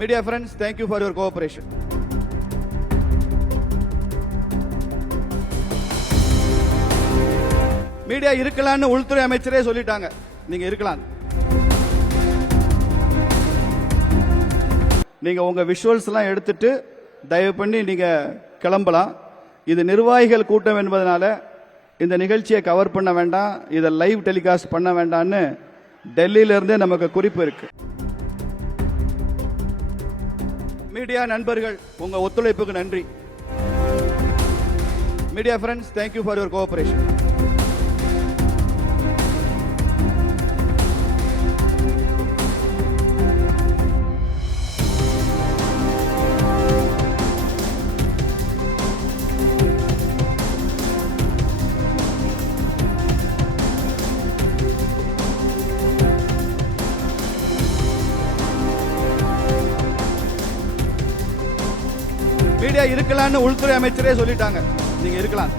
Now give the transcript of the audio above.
Media friends, thank you for your cooperation. Media இருக்கலாம்னு உள்துறை அமைச்சரே சொல்லிட்டாங்க, நீங்க இருக்கலாம். நீங்க உங்க விஷுவல்ஸ் எல்லாம் எடுத்துட்டு தயவு பண்ணி நீங்க கிளம்பலாம். இது நிர்வாகிகள் கூட்டம் என்பதனால இந்த நிகழ்ச்சியை கவர் பண்ண வேண்டாம், இதை லைவ் டெலிகாஸ்ட் பண்ண வேண்டாம்னு டெல்லியில இருந்தே நமக்கு குறிப்பு இருக்கு. மீடியா நண்பர்கள், உங்க ஒத்துழைப்புக்கு நன்றி. Media friends, thank you for your cooperation. Media இருக்கலாம்னு உள்துறை அமைச்சரே சொல்லிட்டாங்க, நீங்க இருக்கலாம்.